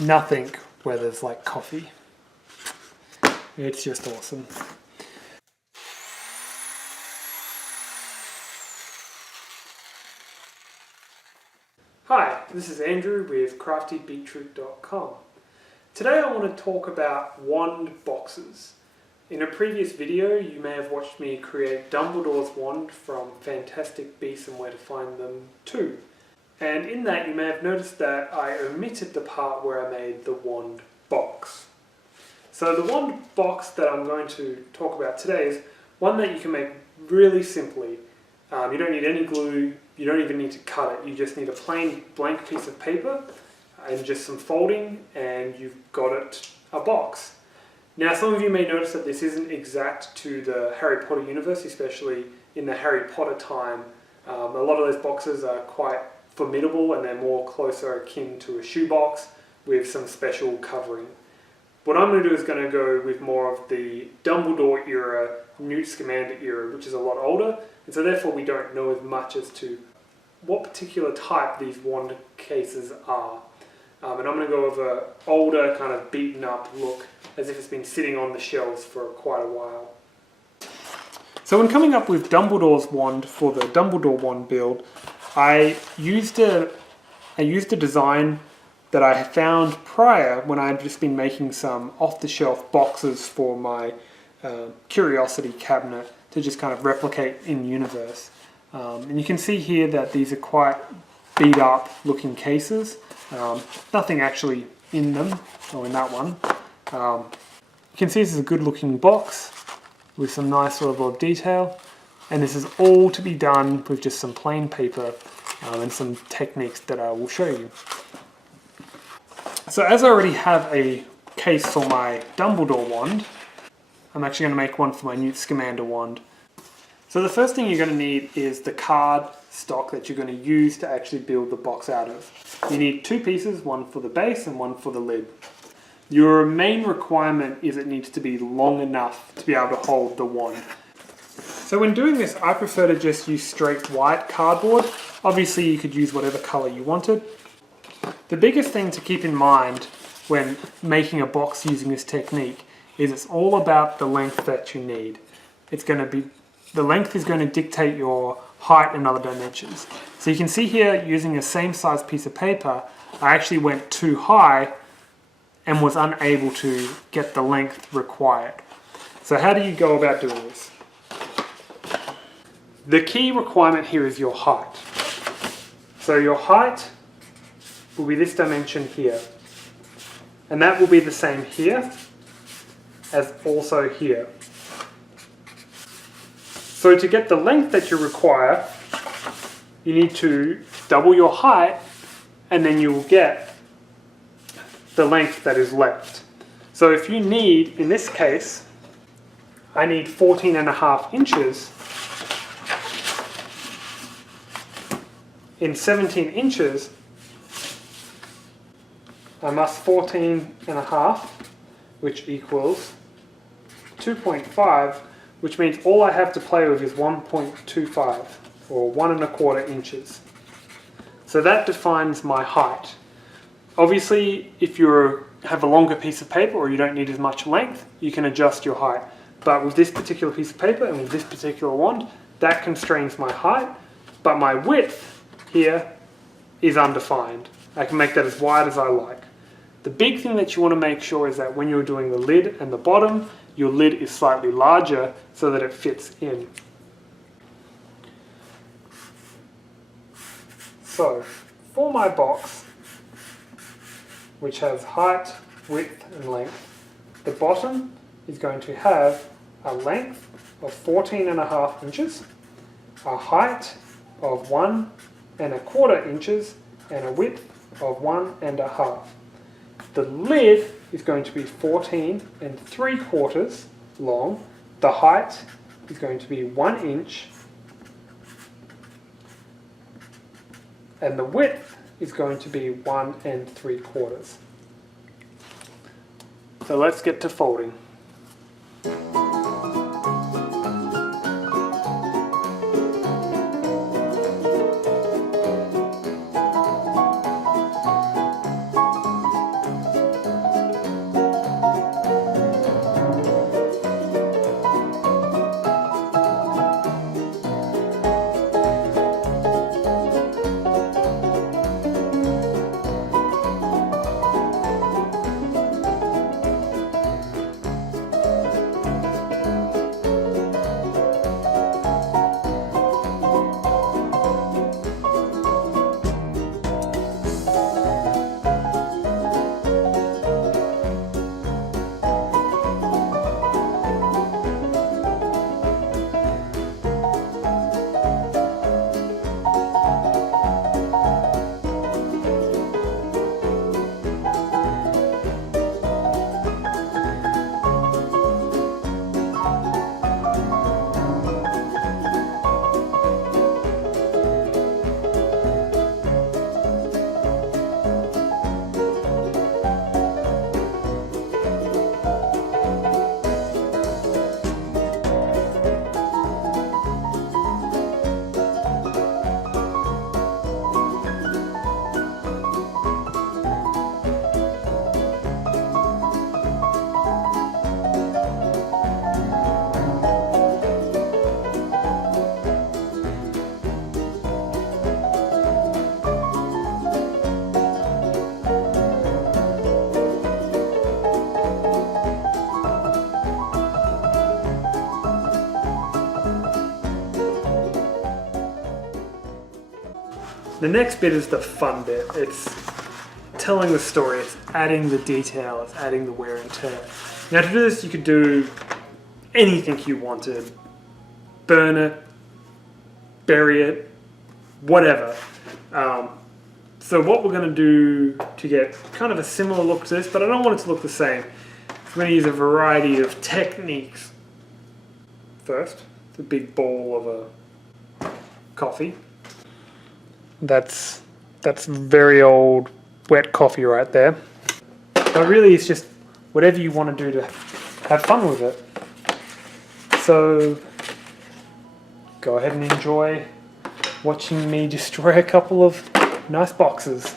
nothing weathers like coffee. It's just awesome. Hi, this is Andrew with craftybeetroot.com. Today I want to talk about wand boxes. In a previous video you may have watched me create Dumbledore's wand from Fantastic Beasts and Where to Find Them 2. And in that you may have noticed that I omitted the part where I made the wand box. So the wand box that I'm going to talk about today is one that you can make really simply. You don't need any glue, you don't even need to cut it, you just need a plain blank piece of paper and just some folding and you've got it a box. Now some of you may notice that this isn't exact to the Harry Potter universe, especially in the Harry Potter time. A lot of those boxes are quite formidable and they're more closer akin to a shoebox with some special covering. What I'm going to do is going to go with more of the Dumbledore era, Newt Scamander era, which is a lot older, and so therefore we don't know as much as to what particular type these wand cases are. And I'm going to go with an older, kind of beaten up look, as if it's been sitting on the shelves for quite a while. So when coming up with Dumbledore's wand for the Dumbledore wand build, I used a design that I had found prior when I had just been making some off-the-shelf boxes for my curiosity cabinet to just kind of replicate in universe. And you can see here that these are quite beat up looking cases. Nothing actually in them, or in that one. You can see this is a good looking box with some nice level of detail. And this is all to be done with just some plain paper and some techniques that I will show you. So as I already have a case for my Dumbledore wand, I'm actually going to make one for my Newt Scamander wand. So the first thing you're going to need is the card stock that you're going to use to actually build the box out of. You need two pieces, one for the base and one for the lid. Your main requirement is it needs to be long enough to be able to hold the wand. So when doing this, I prefer to just use straight white cardboard. Obviously you could use whatever color you wanted. The biggest thing to keep in mind when making a box using this technique is it's all about the length that you need. The length is going to dictate your height and other dimensions. So you can see here, using the same size piece of paper, I actually went too high and was unable to get the length required. So how do you go about doing this? The key requirement here is your height. So your height will be this dimension here. And that will be the same here as also here. So to get the length that you require, you need to double your height and then you will get the length that is left. So if you need, in this case, I need 14.5 inches. In 17 inches, I must 14.5, which equals 2.5, which means all I have to play with is 1.25, or 1.25 inches. So that defines my height. Obviously, if you have a longer piece of paper or you don't need as much length, you can adjust your height. But with this particular piece of paper and with this particular wand, that constrains my height, but my width here is undefined. I can make that as wide as I like. The big thing that you want to make sure is that when you're doing the lid and the bottom, your lid is slightly larger so that it fits in. So, for my box, which has height, width and length, the bottom is going to have a length of 14.5 inches, a height of 1.25 inches and a width of 1.5. The lid is going to be 14.75 long. The height is going to be 1 inch. And the width is going to be 1.75. So let's get to folding. The next bit is the fun bit. It's telling the story, it's adding the detail, it's adding the wear and tear. Now to do this, you could do anything you wanted. Burn it, bury it, whatever. So what we're going to do to get kind of a similar look to this, but I don't want it to look the same. I'm going to use a variety of techniques. First, the big bowl of a coffee. That's very old wet coffee right there. But really it's just whatever you want to do to have fun with it. So go ahead and enjoy watching me destroy a couple of nice boxes.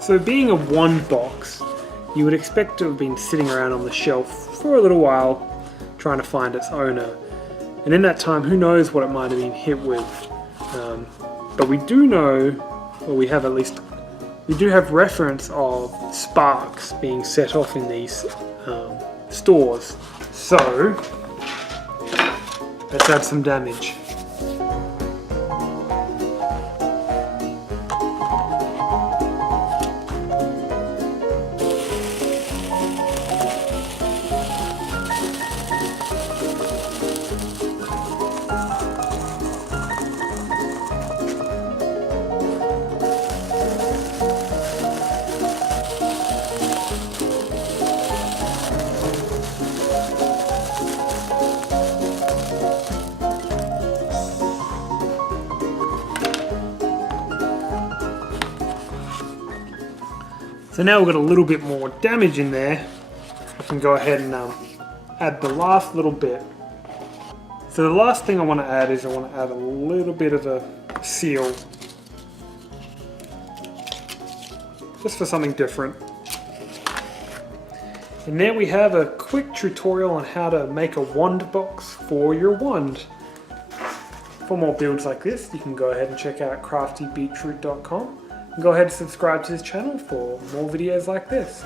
So being a one box, you would expect to have been sitting around on the shelf for a little while trying to find its owner. And in that time, who knows what it might have been hit with. But we do know, or we do have reference of sparks being set off in these stores. So, let's add some damage. So now we've got a little bit more damage in there. I can go ahead and add the last little bit. So the last thing I want to add is I want to add a little bit of a seal. Just for something different. And there we have a quick tutorial on how to make a wand box for your wand. For more builds like this, you can go ahead and check out craftybeetroot.com. Go ahead and subscribe to this channel for more videos like this.